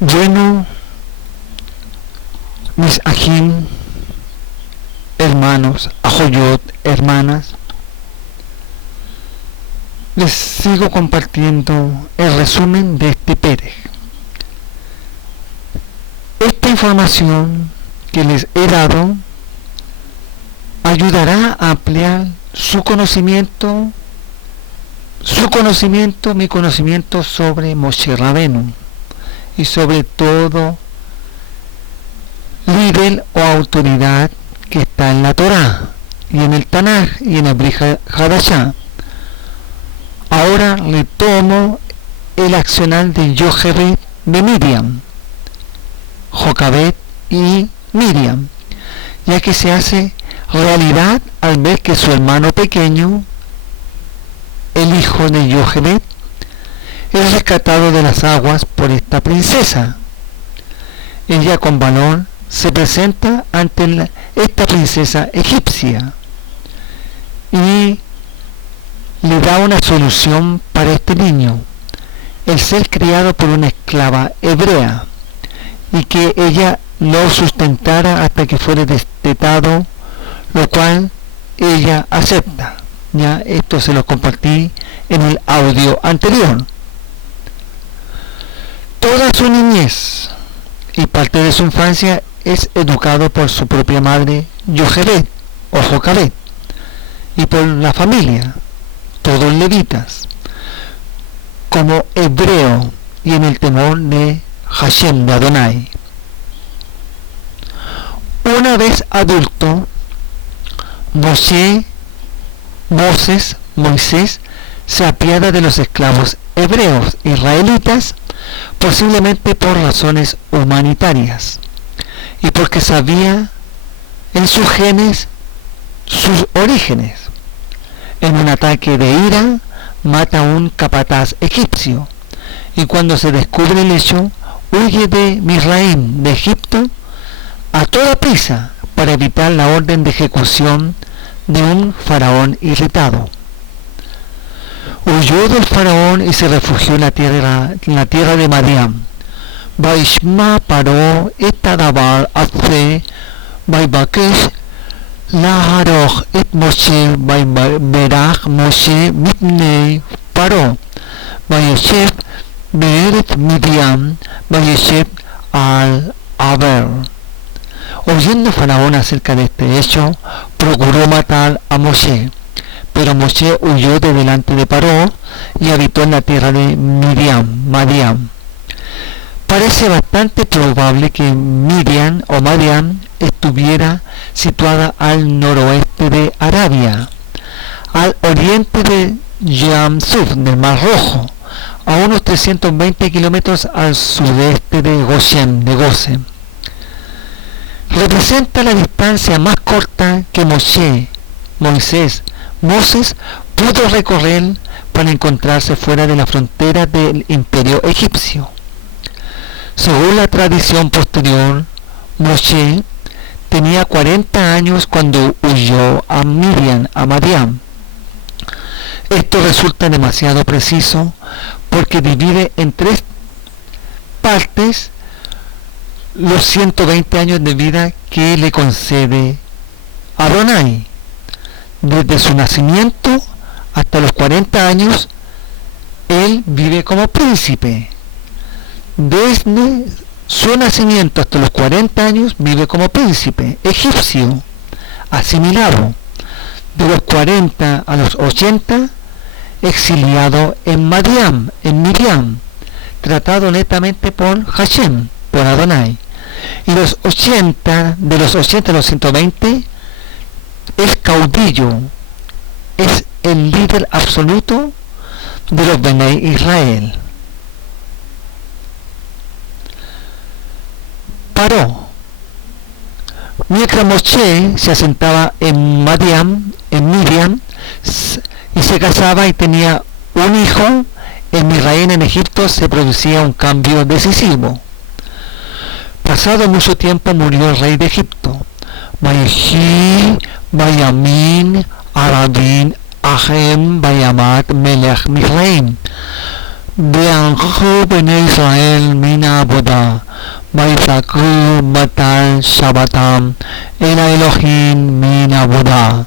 Bueno, mis ajim, hermanos, ajoyot, hermanas, les sigo compartiendo el resumen de este Perej. Esta información que les he dado ayudará a ampliar mi conocimiento sobre Moshe Rabenu y sobre todo nivel o autoridad que está en la Torá y en el Tanaj y en el Brit Hadashah. Ahora retomo el accionar de Yochebed de Miriam, Jocabed y Miriam, ya que se hace realidad al ver que su hermano pequeño, el hijo de Yochebed, es rescatado de las aguas por esta princesa. Ella con valor se presenta ante esta princesa egipcia y le da una solución para este niño, el ser criado por una esclava hebrea, y que ella lo sustentara hasta que fuera destetado, lo cual ella acepta. Ya esto se lo compartí en el audio anterior. Toda su niñez y parte de su infancia es educado por su propia madre Yochebed o Jocabed y por la familia, todos levitas, como hebreo y en el temor de Hashem, de Adonai. Una vez adulto, Moisés se apiada de los esclavos hebreos israelitas, posiblemente por razones humanitarias y porque sabía en sus genes sus orígenes. En un ataque de ira mata a un capataz egipcio y cuando se descubre el hecho huye de Misraim, de Egipto, a toda prisa para evitar la orden de ejecución de un faraón irritado. Huyó del faraón y se refugió en la tierra de Madián. Vaishma paró et hadavar hace vaibakesh laharoch et Moshe vaiberach Moshe mipnei paró vayeshev be'eret Midian vayeshev al Aver. Oyendo Faraón acerca de este hecho, procuró matar a Moshe, pero Moshe huyó de delante de Paró y habitó en la tierra de Madián. Parece bastante probable que Madián estuviera situada al noroeste de Arabia, al oriente de Yam-Suf, del Mar Rojo, a unos 320 kilómetros al sudeste de Goshen. Representa la distancia más corta que Moses pudo recorrer para encontrarse fuera de la frontera del imperio egipcio. Según la tradición posterior, Moshe tenía 40 años cuando huyó a Madián. Esto resulta demasiado preciso porque divide en 3 partes los 120 años de vida que le concede Adonai. Desde su nacimiento hasta los 40 años, él vive como príncipe. Desde su nacimiento hasta los 40 años vive como príncipe egipcio, asimilado. De los 40 a los 80, exiliado en Madián, tratado netamente por Hashem, por Adonai. Y de los 80 a los 120, es caudillo, es el líder absoluto de los Benei Israel. Paró. Mientras Moshe se asentaba en Madián, y se casaba y tenía un hijo, en Misraim, en Egipto, se producía un cambio decisivo. Pasado mucho tiempo murió el rey de Egipto. Vayehi Vayamin Arabin Ahem Vayamat Melech Misraim Ve'anchu bnei Israel min ha'avodah, vayizakru batal Shabbatam el Elohim min ha'avodah.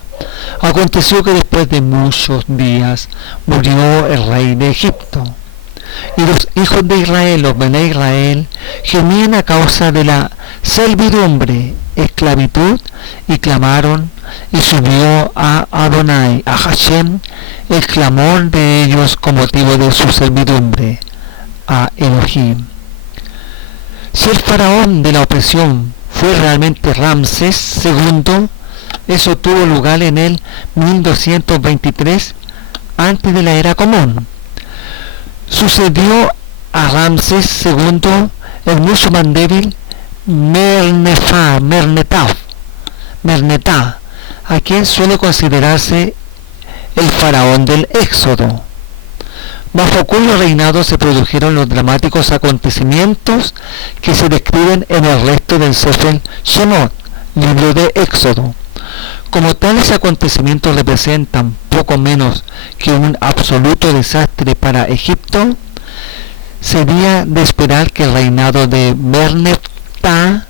Aconteció que después de muchos días murió el rey de Egipto, y los hijos de Israel, los Bnei Israel, gemían a causa de la servidumbre, esclavitud, y clamaron, y subió a Adonai, a Hashem, el clamor de ellos con motivo de su servidumbre, a Elohim. Si el faraón de la opresión fue realmente Ramsés II, eso tuvo lugar en el 1223 antes de la era común. Sucedió a Ramsés II el musulmán débil Merneptah, a quien suele considerarse el faraón del Éxodo, bajo cuyo reinado se produjeron los dramáticos acontecimientos que se describen en el resto del Sefer Shemot, libro de Éxodo. Como tales acontecimientos representan poco menos que un absoluto desastre para Egipto, sería de esperar que el reinado de Merneptah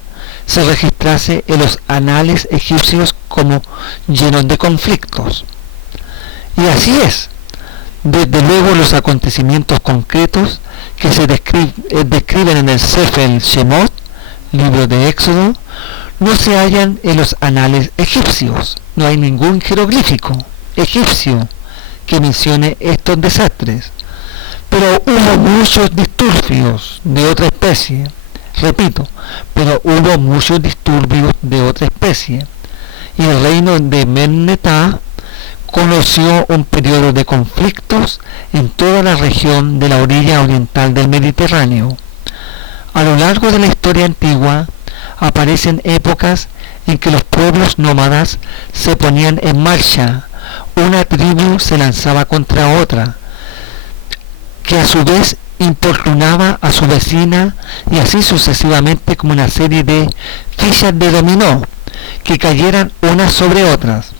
se registrase en los anales egipcios como llenos de conflictos. Y así es. Desde luego los acontecimientos concretos que se describen en el Sefer Shemot, libro de Éxodo, no se hallan en los anales egipcios. No hay ningún jeroglífico egipcio que mencione estos desastres. Pero hubo muchos disturbios de otra especie. Repito, pero hubo muchos disturbios de otra especie. Y el reino de Merneptah conoció un periodo de conflictos en toda la región de la orilla oriental del Mediterráneo. A lo largo de la historia antigua aparecen épocas en que los pueblos nómadas se ponían en marcha, una tribu se lanzaba contra otra, que a su vez importunaba a su vecina, y así sucesivamente, como una serie de fichas de dominó que cayeran unas sobre otras.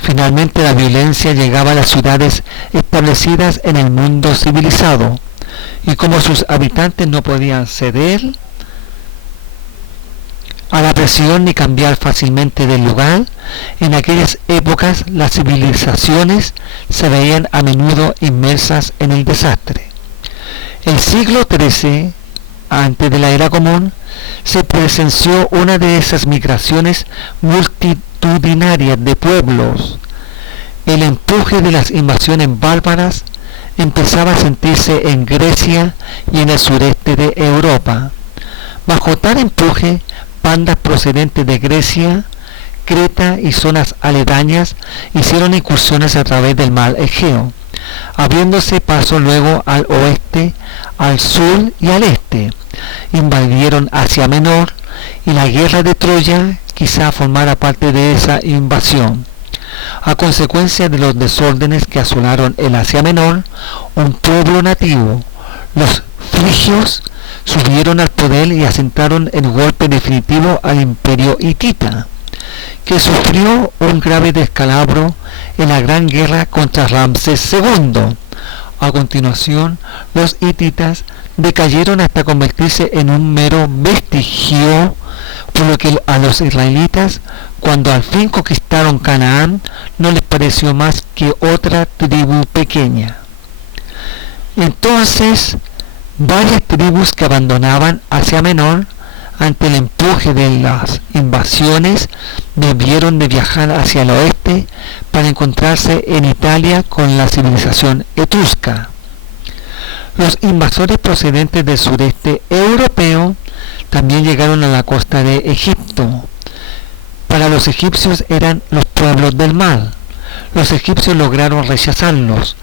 Finalmente la violencia llegaba a las ciudades establecidas en el mundo civilizado, y como sus habitantes no podían ceder a la presión ni cambiar fácilmente del lugar, en aquellas épocas las civilizaciones se veían a menudo inmersas en el desastre. El siglo XIII, antes de la era común, se presenció una de esas migraciones multitudinarias de pueblos. El empuje de las invasiones bárbaras empezaba a sentirse en Grecia y en el sureste de Europa. Bajo tal empuje, bandas procedentes de Grecia, Creta y zonas aledañas hicieron incursiones a través del mar Egeo, abriéndose paso luego al oeste, al sur y al este. Invadieron Asia Menor, y la guerra de Troya quizá formara parte de esa invasión. A consecuencia de los desórdenes que asolaron el Asia Menor, un pueblo nativo, los frigios, subieron al poder y asentaron el golpe definitivo al imperio hitita, que sufrió un grave descalabro en la gran guerra contra Ramsés II. A continuación, los hititas decayeron hasta convertirse en un mero vestigio, por lo que a los israelitas, cuando al fin conquistaron Canaán, no les pareció más que otra tribu pequeña. Entonces, varias tribus que abandonaban Asia Menor ante el empuje de las invasiones debieron de viajar hacia el oeste para encontrarse en Italia con la civilización etrusca. Los invasores procedentes del sureste europeo también llegaron a la costa de Egipto. Para los egipcios eran los pueblos del mar. Los egipcios lograron rechazarlos,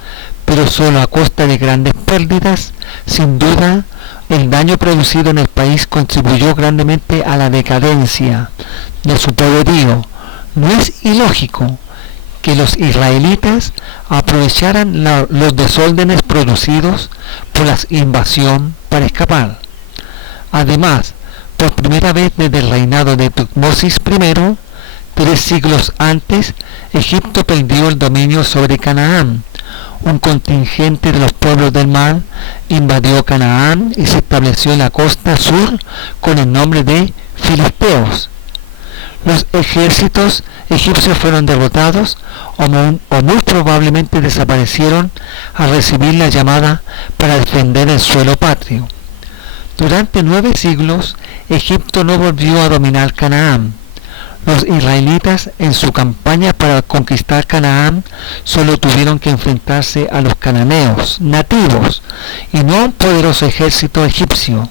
pero solo a costa de grandes pérdidas. Sin duda, el daño producido en el país contribuyó grandemente a la decadencia de su poderío. No es ilógico que los israelitas aprovecharan los desórdenes producidos por la invasión para escapar. Además, por primera vez desde el reinado de Tutmosis I, 3 siglos antes, Egipto perdió el dominio sobre Canaán, un contingente de los pueblos del mar invadió Canaán y se estableció en la costa sur con el nombre de Filisteos. Los ejércitos egipcios fueron derrotados o muy probablemente desaparecieron al recibir la llamada para defender el suelo patrio. Durante 9 siglos, Egipto no volvió a dominar Canaán. Los israelitas en su campaña para conquistar Canaán solo tuvieron que enfrentarse a los cananeos nativos y no a un poderoso ejército egipcio.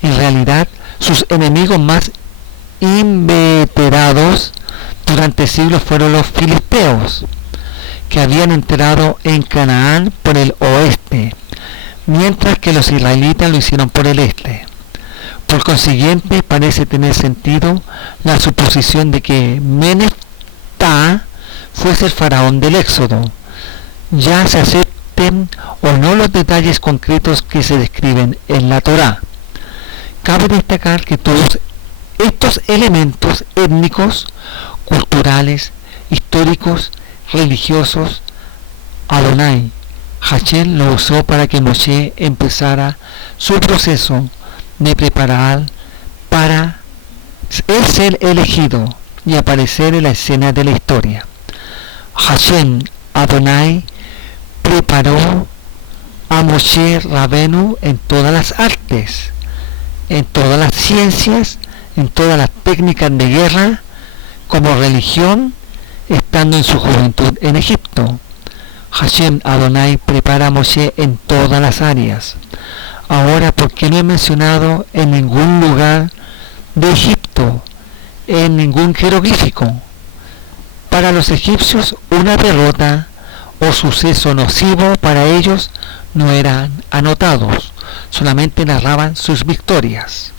En realidad, sus enemigos más inveterados durante siglos fueron los filisteos, que habían entrado en Canaán por el oeste, mientras que los israelitas lo hicieron por el este. Por consiguiente, parece tener sentido la suposición de que Meneptah fuese el faraón del Éxodo, ya se acepten o no los detalles concretos que se describen en la Torá. Cabe destacar que todos estos elementos étnicos, culturales, históricos, religiosos, Adonai, Hashem lo usó para que Moshe empezara su proceso de preparar para él ser elegido y aparecer en la escena de la historia. Hashem, Adonai, preparó a Moshe Rabenu en todas las artes, en todas las ciencias, en todas las técnicas de guerra, como religión, estando en su juventud en Egipto. Hashem Adonai prepara a Moshe en todas las áreas. Ahora, ¿por qué no he mencionado en ningún lugar de Egipto, en ningún jeroglífico? Para los egipcios, una derrota o suceso nocivo para ellos no eran anotados, solamente narraban sus victorias.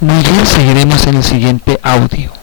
Muy bien, seguiremos en el siguiente audio.